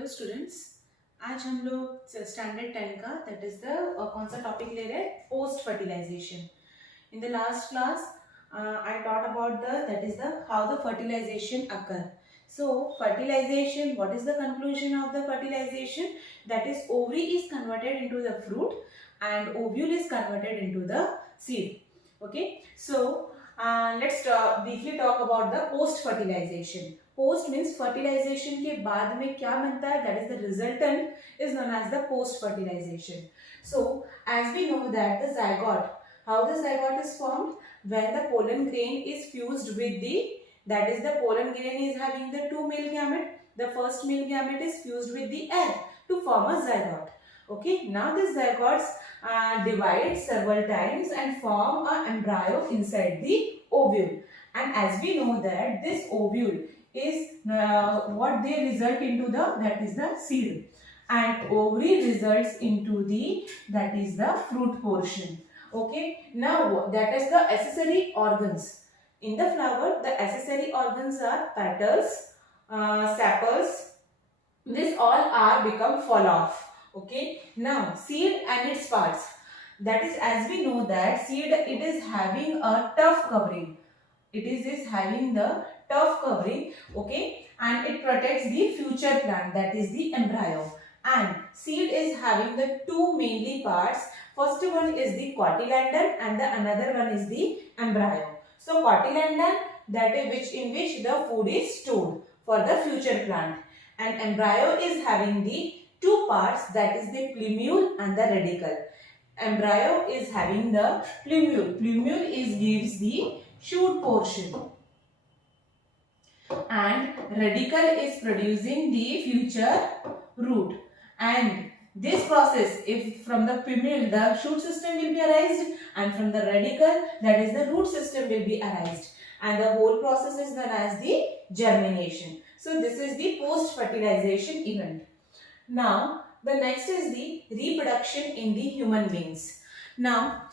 Hello students. आज हम लोग स्टैंडर्ड 10 का दैट इज द कौन सा टॉपिक ले रहे हैं, post fertilization. In the last class I taught about the that is the how the fertilization occur. So fertilization, what is the conclusion of the fertilization? That is ovary is converted into the fruit and ovule is converted into the seed. Okay, so let's briefly talk about the post fertilization. Post means fertilization के बाद में क्या बनता है, that is the resultant is known as the post fertilization. So as we know that the zygote, how the zygote is formed when the pollen grain is fused with the, that is the pollen grain is having the two male gamete. The first male gamete is fused with the egg to form a zygote. Okay, now this zygotes divide several times and form a embryo inside the ovule. And as we know that this ovule is what they result into the, that is the seed, and ovary results into the, that is the fruit portion. Okay, now that is the accessory organs in the flower. The accessory organs are petals, sepals. This all are become fall off. Okay, now seed and its parts, that is, as we know that seed, it is having a tough covering. It is having the tough covering. Okay, and it protects the future plant, that is the embryo. And seed is having the two mainly parts. First one is the cotyledon and the another one is the embryo. So cotyledon, that is which in which the food is stored for the future plant, and embryo is having the two parts, that is the plumule and the radicle. Embryo is having the plumule. Plumule is gives the shoot portion, and radicle is producing the future root. And this process, if from the plumule the shoot system will be arised, and from the radicle, that is the root system will be arised, and the whole process is known as the germination. So this is the post fertilization event. Now the next is the reproduction in the human beings. Now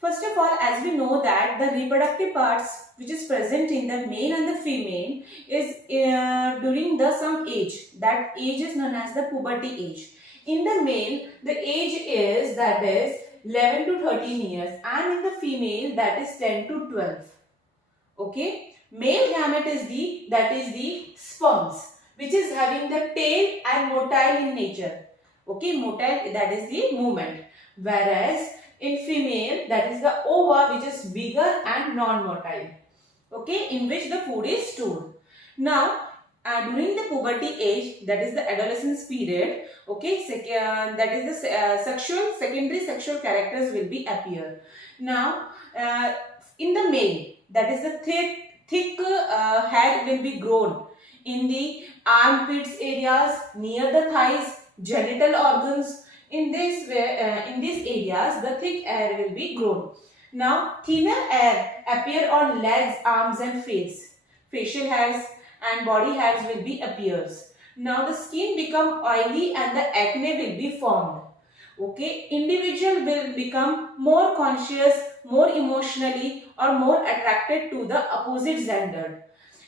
first of all, as we know that the reproductive parts which is present in the male and the female is during the some age. That age is known as the puberty age. In the male, the age is, that is 11 to 13 years, and in the female that is 10 to 12. Okay, male gamete is the, that is the sperms, which is having the tail and motile in nature. Okay, motile, that is the movement, whereas in female, that is the ova, which is bigger and non-motile. Okay, in which the food is stored. Now during the puberty age, that is the adolescence period. Okay, that is the secondary sexual characters will be appear. Now in the male, that is the thick hair will be grown in the armpits areas, near the thighs, genital organs. In this way, in these areas, the thick hair will be grown. Now thinner hair appear on legs, arms and face. Facial hairs and body hairs will be appears. Now the skin become oily and the acne will be formed. Okay, individual will become more conscious, more emotionally or more attracted to the opposite gender.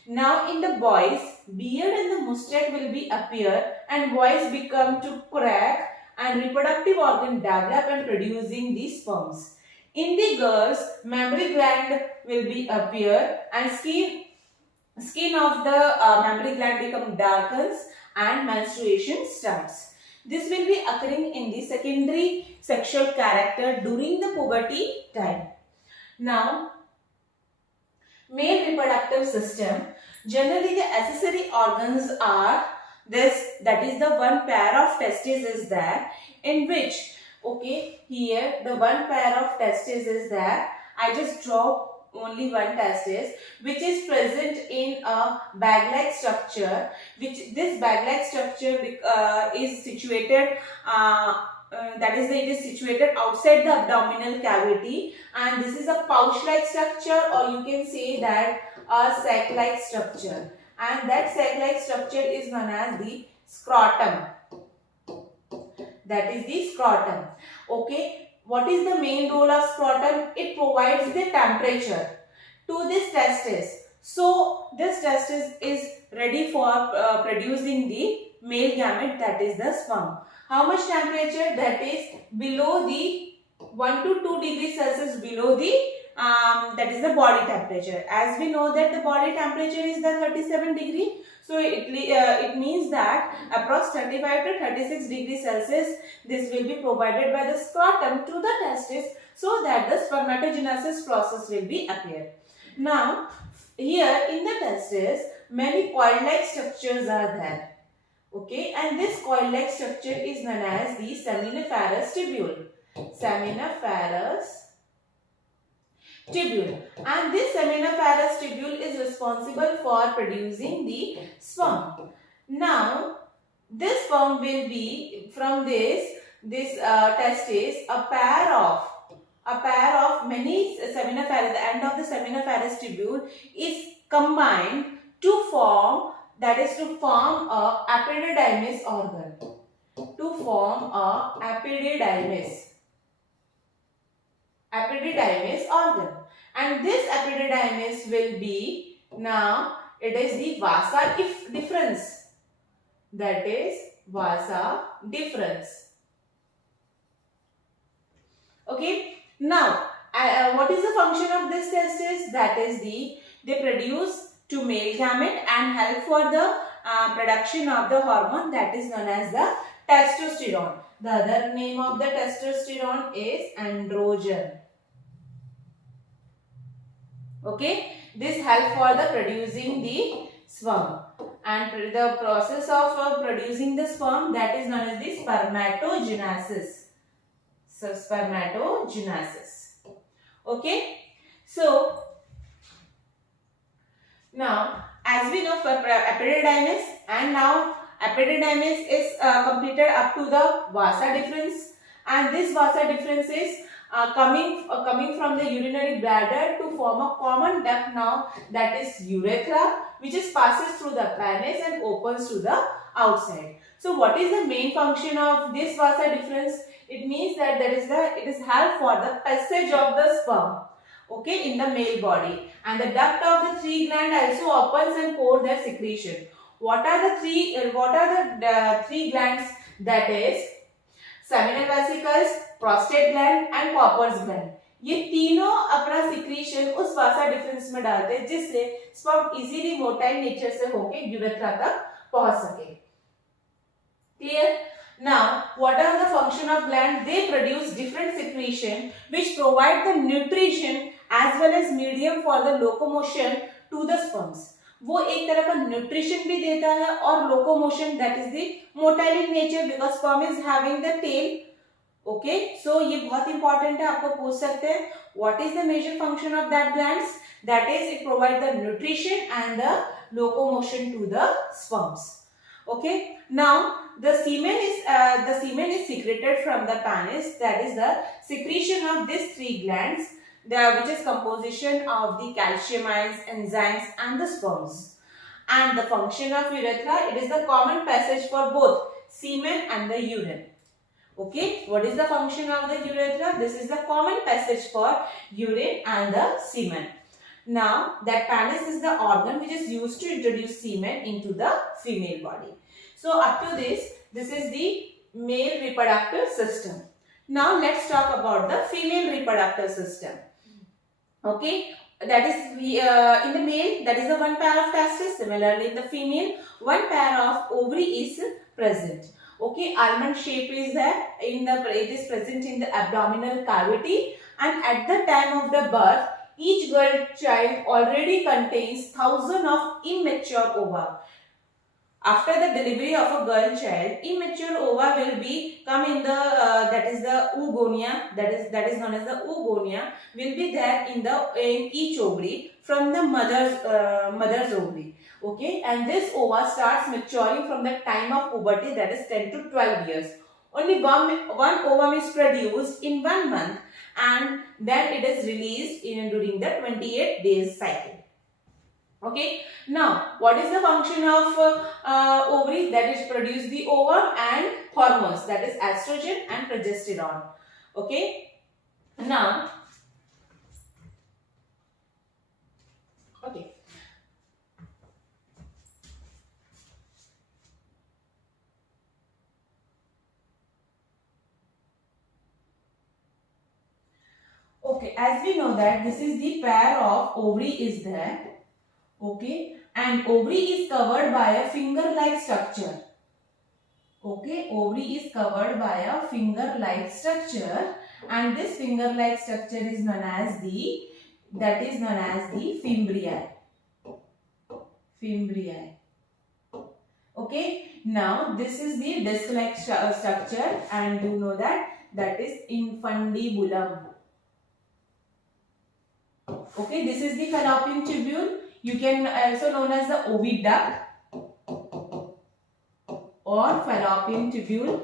Now in the boys, beard and the mustache will be appear, and voice become to crack, and reproductive organ develop and producing the sperms. In the girls, mammary gland will be appear, and skin of the mammary gland become darkens, and menstruation starts. This will be occurring in the secondary sexual character during the puberty time. Now male reproductive system, generally the accessory organs are this, that is the one pair of testes is there, in which, okay, here the one pair of testes is there. I just draw only one testis, which is present in a bag-like structure, which this bag-like structure is situated that is, it is situated outside the abdominal cavity, and this is a pouch-like structure, or you can say that a sac-like structure. And that sac-like structure is known as the scrotum. That is the scrotum. Okay, what is the main role of scrotum? It provides the temperature to this testis. So this testis is ready for producing the male gamete, that is the sperm. How much temperature? That is below the 1 to 2 degrees Celsius below the that is the body temperature. As we know that the body temperature is the 37 degree. So it means that approx 35 to 36 degrees Celsius this will be provided by the scrotum to the testis, so that the spermatogenesis process will be appear. Now here in the testis many coil-like structures are there. Okay, and this coil-like structure is known as the seminiferous tubule. Seminiferous tubule, and this seminiferous tubule is responsible for producing the sperm. Now this sperm will be from this testis a pair of many seminiferous, the end of the seminiferous tubule is combined to form a epididymis organ. To form a epididymis organ, and this epididymis will be, now it is the vasa difference, that is vasa difference. Okay, now what is the function of this testis? That is they produce two male gamete and help for the production of the hormone that is known as the testosterone. The other name of the testosterone is androgen. Okay, this help for the producing the sperm, and the process of producing the sperm, that is known as the spermatogenesis. So spermatogenesis. Okay, so now as we know for epididymis, and now epididymis is completed up to the vasa difference, and this vasa difference is coming from the urinary bladder to form a common duct now, that is urethra, which is passes through the penis and opens to the outside. So what is the main function of this vasa difference? It means that it is help for the passage of the sperm, okay, in the male body, and the duct of the three gland also opens and pour their secretion. What are the three glands? That is seminal vesicles, prostate gland and Cowper's gland. ये तीनों अपना secretion उस वासा difference में डालते हैं जिससे sperm easily motile nature से होके यूरेथ्रा तक पहुंच सके. Clear? Now, what are the function of gland? They produce different secretion which provide the nutrition as well as medium for the locomotion to the sperms. वो एक तरह का nutrition भी देता है और locomotion, that is the motile in nature because sperm is having the tail. Okay, so ये बहुत इंपॉर्टेंट है, आपको पूछ सकते हैं what is the major function of that glands? That is it provide the nutrition and the locomotion to the sperms. Okay, now the semen is secreted from the penis, that is the secretion of these three glands, which is composition of the calcium ions, enzymes and the sperms. And the function of urethra, it is the common passage for both semen and the urine. Okay, what is the function of the urethra? This is the common passage for urine and the semen. Now that penis is the organ which is used to introduce semen into the female body. So up to this is the male reproductive system. Now let's talk about the female reproductive system. Okay, that is in the male, that is the one pair of testes. Similarly in the female, one pair of ovary is present. Okay, almond shape is there it is present in the abdominal cavity, and at the time of the birth each girl child already contains thousands of immature ova. After the delivery of a girl child, immature ova will be come in the that is the oogonia, that is known as the oogonia, will be there in each ovary from the mother's ovary. Okay, and this ova starts maturing from the time of puberty, that is 10 to 12 years. Only one ovum is produced in 1 month, and then it is released during the 28 days cycle. Okay, now what is the function of ovary? That is produce the ovum and hormones, that is estrogen and progesterone. Okay, now okay, Okay, as we know that this is the pair of ovary is there. Okay, and ovary is covered by a finger-like structure. Okay, ovary is covered by a finger-like structure, and this finger-like structure is known as the fimbriae. Fimbriae. Okay, now this is the disc-like structure, and you know that is infundibulum. Okay, this is the fallopian tubule. You can also known as the oviduct or fallopian tubule.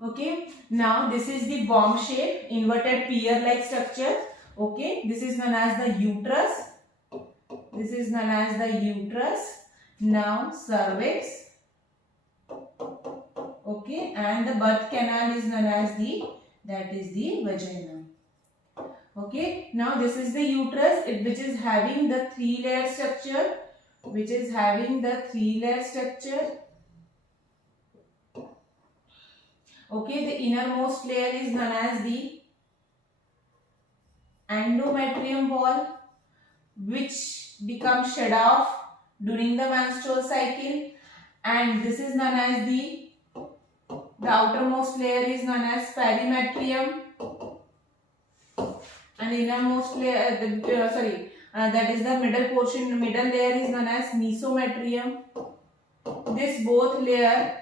Okay, now this is the bomb shape inverted pear-like structure. Okay, this is known as the uterus. This is known as the uterus. Now cervix. Okay, and the birth canal is known as the vagina. Okay, now this is the uterus, which is having the three-layer structure. Okay, the innermost layer is known as the endometrium wall, which becomes shed off during the menstrual cycle, and this is known as the outermost layer is known as perimetrium, and innermost layer that is the middle layer is known as mesometrium. This both layer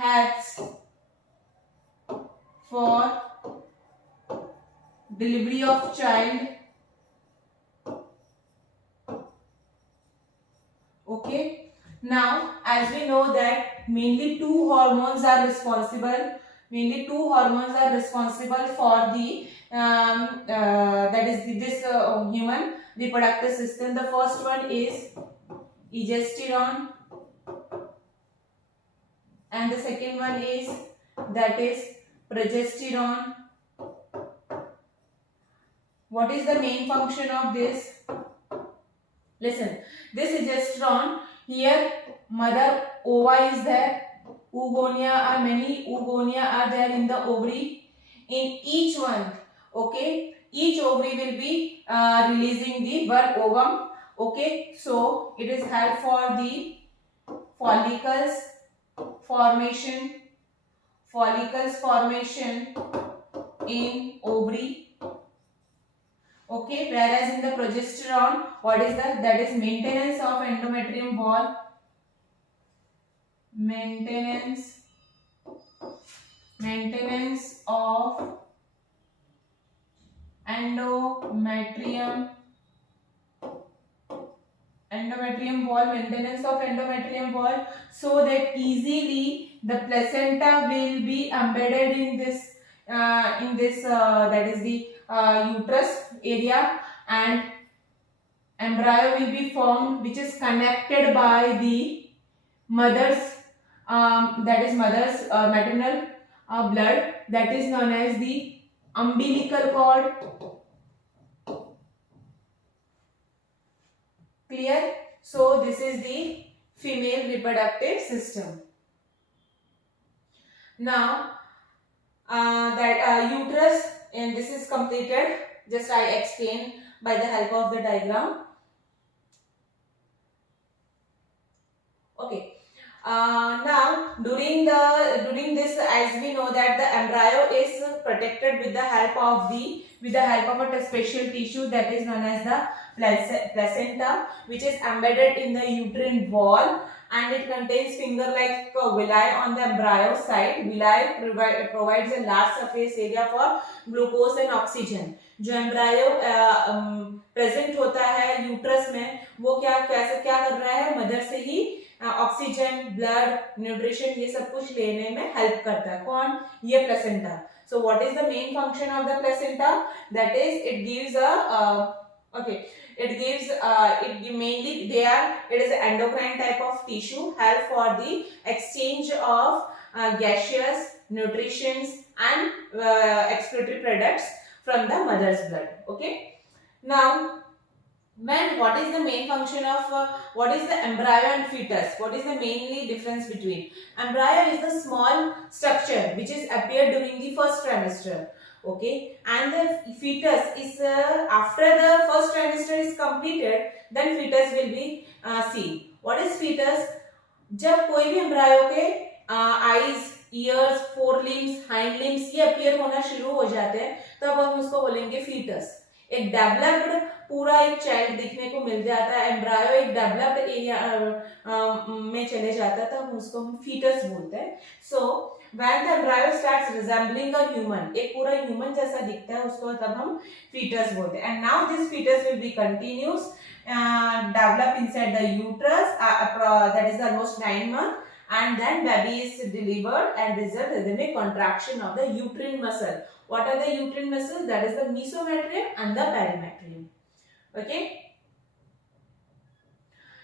helps for delivery of child. Okay, now as we know that mainly two hormones are responsible for the human reproductive system. The first one is progesterone, and the second one is progesterone. What is the main function of this? Listen, this progesterone, here mother ova is there, many oogonia are there in the ovary. In each one, okay, each ovary will be releasing the one ovum. Okay, so it is help for the follicles formation in ovary. Okay, whereas in the progesterone, what is that is maintenance of endometrium wall. Maintenance of endometrium wall, so that easily the placenta will be embedded in this that is the uterus area, and embryo will be formed, which is connected by the mother's maternal blood, that is known as the umbilical cord. Clear? So this is the female reproductive system. Now uterus, and this is completed. Just I explain by the help of the diagram. Okay. Now during this, as we know that the embryo is protected with the help of a special tissue that is known as the placenta, which is embedded in the uterine wall, and it contains finger-like villi on the embryo side. Villi provides a large surface area for glucose and oxygen. जो embryo present होता है uterus में, वो क्या कर रहा है, mother से ही ऑक्सीजन, ब्लड, न्यूट्रिशन, ये सब कुछ लेने में हेल्प करता है. कौन? ये placenta. So what is the main function of the placenta? That is, it gives it is an endocrine type of tissue, help for the exchange of gaseous, nutritions and excretory products from the mother's blood. Okay. Now When what is the main function of what is the embryo and fetus? What is the mainly difference between? Embryo is the small structure which is appeared during the first trimester, okay, and the fetus is after the first trimester is completed, then fetus will be seen. What is fetus? जब कोई भी embryo के eyes, years, four limbs, hind limbs ये appear होना शुरू हो जाते हैं, तब हम उसको बोलेंगे फीटस. एक डेवलप्ड पूरा एक चाइल्ड दिखने को मिल जाता है, एम्ब्रायो एक डेवलप्ड एरिया में चले जाता है, तब उसको हम फीटस बोलते हैं. So when the embryo starts resembling a human, एक पूरा ह्यूमन जैसा दिखता है, उसको तब हम फीटस बोलते हैं. And now this foetus will be continuous develop inside the uterus, that is almost 9 months, and then baby is delivered and result in the contraction of the uterine muscle. What are the uterine muscles? That is the mesometrium and the perimetrium. Okay.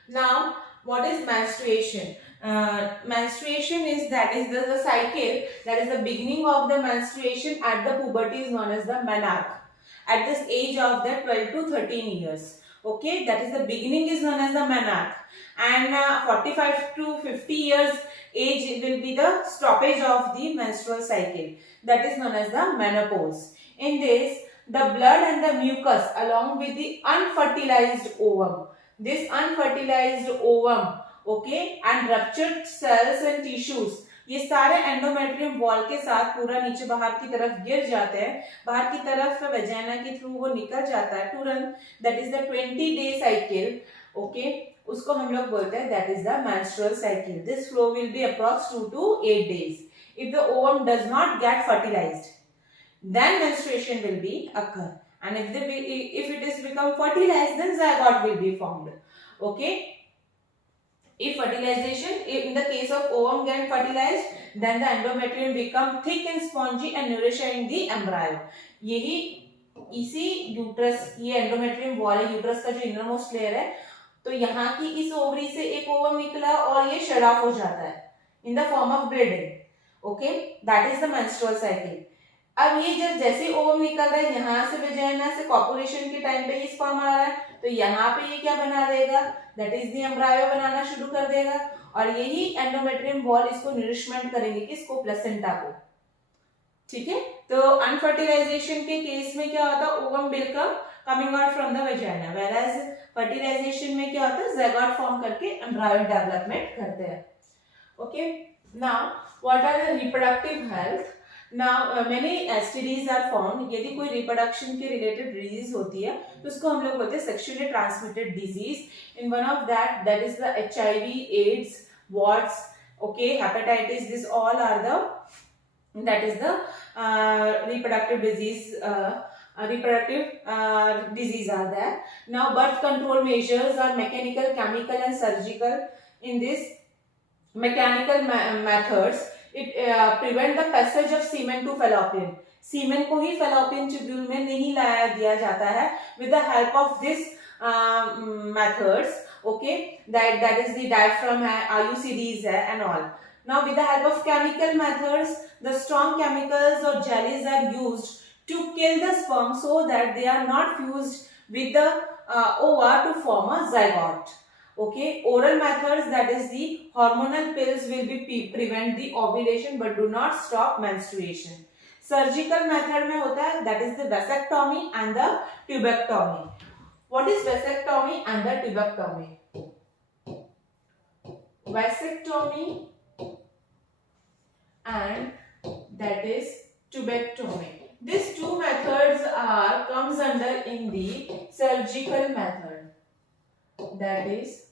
Now, what is menstruation? Menstruation is the cycle, that is the beginning of the menstruation at the puberty is known as the menarche. At this age of the 12 to 13 years. Okay, that is the beginning is known as the menarche, and 45 to 50 years age will be the stoppage of the menstrual cycle, that is known as the menopause. In this, the blood and the mucus along with the unfertilized ovum, this unfertilized ovum, okay, and ruptured cells and tissues, ये सारे endometrium wall के साथ पूरा नीचे बाहर की तरफ गिर जाते हैं, बाहर की तरफ वेजाइना के थ्रू वो निकल जाता है तुरंत. That is the 20-day cycle. Okay, उसको हम लोग बोलते हैं that is the menstrual cycle. This flow will be approx 2 to 8 days. If the ovum does not get fertilized, then menstruation will be occur, and if it is become fertilized, then zygote will be formed. Okay. If fertilization, in the case of ovum get fertilized, then the endometrium become thick and spongy and nourishing the embryo. यही इसी uterus, ये endometrium wall है, uterus का जो innermost layer है, तो यहाँ की इस ओवरी से एक ओवम निकला और ये शट ऑफ हो जाता है in the form of bleeding. Okay, that is the menstrual cycle. अब ये जब जैसे ओवम निकल रहा है, यहाँ से वेजाइना से कॉपुलेशन के टाइम पे ये स्पर्म आ रहा है, तो यहाँ पे ये क्या बना देगा, दैट इज द एम्ब्रायो बनाना शुरू कर देगा, और यही एंडोमेट्रियम वॉल इसको नरिशमेंट करेंगे, किसको, प्लेसेंटा को. ठीक है, तो अनफर्टिलाइजेशन के केस में क्या होता है, ovum become coming out from the vagina, whereas fertilization में क्या होता है, ज़ायगोट फॉर्म करके एम्ब्रायो डेवलपमेंट करते हैं. Okay, now what are the reproductive health. Now many STDs are found. यदि कोई रिप्रोडक्शन के रिलेटेड डिजीज होती है तो उसको हम लोग बोलते हैं sexually transmitted disease. In one of that is the HIV, AIDS, WATS, okay, hepatitis. This all are the, that is the reproductive disease. Disease are there. Now birth control measures are mechanical, chemical and surgical. In this mechanical methods, it prevent the passage of semen to fallopian. सीमेन को ही fallopian tubule में नहीं लाया दिया जाता है with the help of this methods. Okay, that is the diaphragm है, IUCDs है and all. Now with the help of chemical methods, the strong chemicals or jellies are used to kill the sperm so that they are not fused with the ova to form a zygote. Okay, oral methods, that is the hormonal pills will be prevent the ovulation but do not stop menstruation. Surgical method में होता है, that is the vasectomy and the tubectomy. What is vasectomy and the tubectomy? Vasectomy and that is tubectomy. These two methods comes under in the surgical method. That is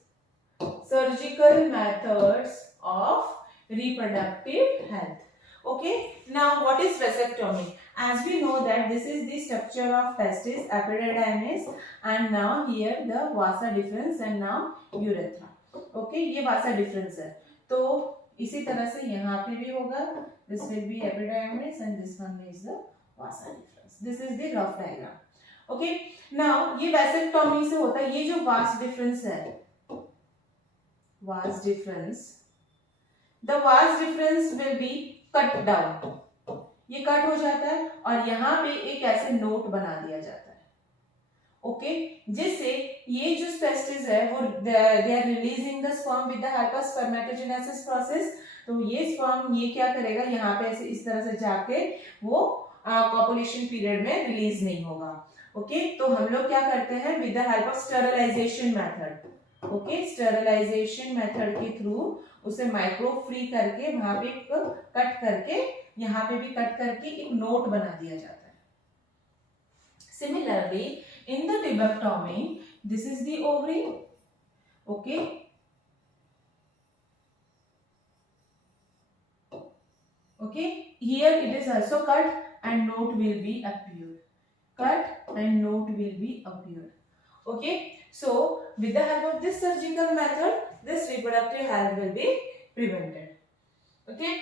surgical methods of reproductive health. Okay, now what is vasectomy? As we know that this is the structure of testis, epididymis, and now here the vasa deferens and now urethra. Okay, ये vasa deferens है, तो इसी तरह से यहाँ पे भी होगा, this will be epididymis and this one is the vasa deferens. This is the rough diagram. Okay, now ये वैसेक्टोमी से होता है, ये जो वास डिफरेंस है, vas deferens, the vas deferens will be cut down. ये कट हो जाता है और यहाँ पे एक ऐसे नोट बना दिया जाता है. ओके, जिससे ये जो स्पेसिस है वो they are releasing the sperm with the help of spermatogenesis process. तो ये स्पर्म ये क्या करेगा, यहाँ पे ऐसे इस तरह से जाके वो कॉपुलेशन पीरियड में रिलीज नहीं होगा। ओके, तो हम लोग क्या करते हैं with the help of sterilization method, okay, sterilization method के थ्रू उसे माइक्रो फ्री करके वहां पे कट करके, यहाँ पे भी कट करके एक नोट बना दिया जाता है। Similarly in the tubectomy, this is the ovary, okay, okay, here it is also cut and note will be appeared, cut and note will be appeared. Okay, so with the help of this surgical method, this reproductive health will be prevented. Okay,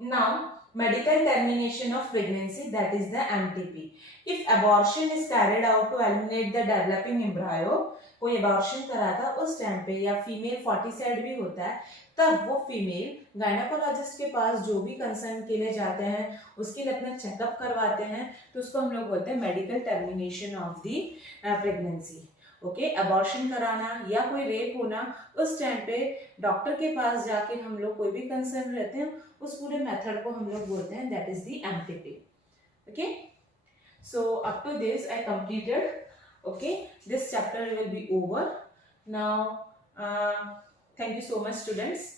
now medical termination of pregnancy, that is the MTP. If abortion is carried out to eliminate the developing embryo, कोई abortion करा था उस time पे, या female फोर्टिसाइड भी होता है, तब वो फीमेल गायनोकोलॉजिस्ट के पास जो भी कंसर्न के लिए जाते हैं उसके लिए अपना चेकअप करवाते हैं, तो उसको हम लोग बोलते हैं medical termination of the pregnancy. Okay, abortion कराना या कोई रेप होना, उस टाइम पे डॉक्टर के पास जाके हम लोग कोई भी कंसर्न रहते हैं, उस पूरे मेथड को हम लोग बोलते हैं that is the MTP। Okay, so up to this I completed, okay, this chapter will be over now. Thank you so much students.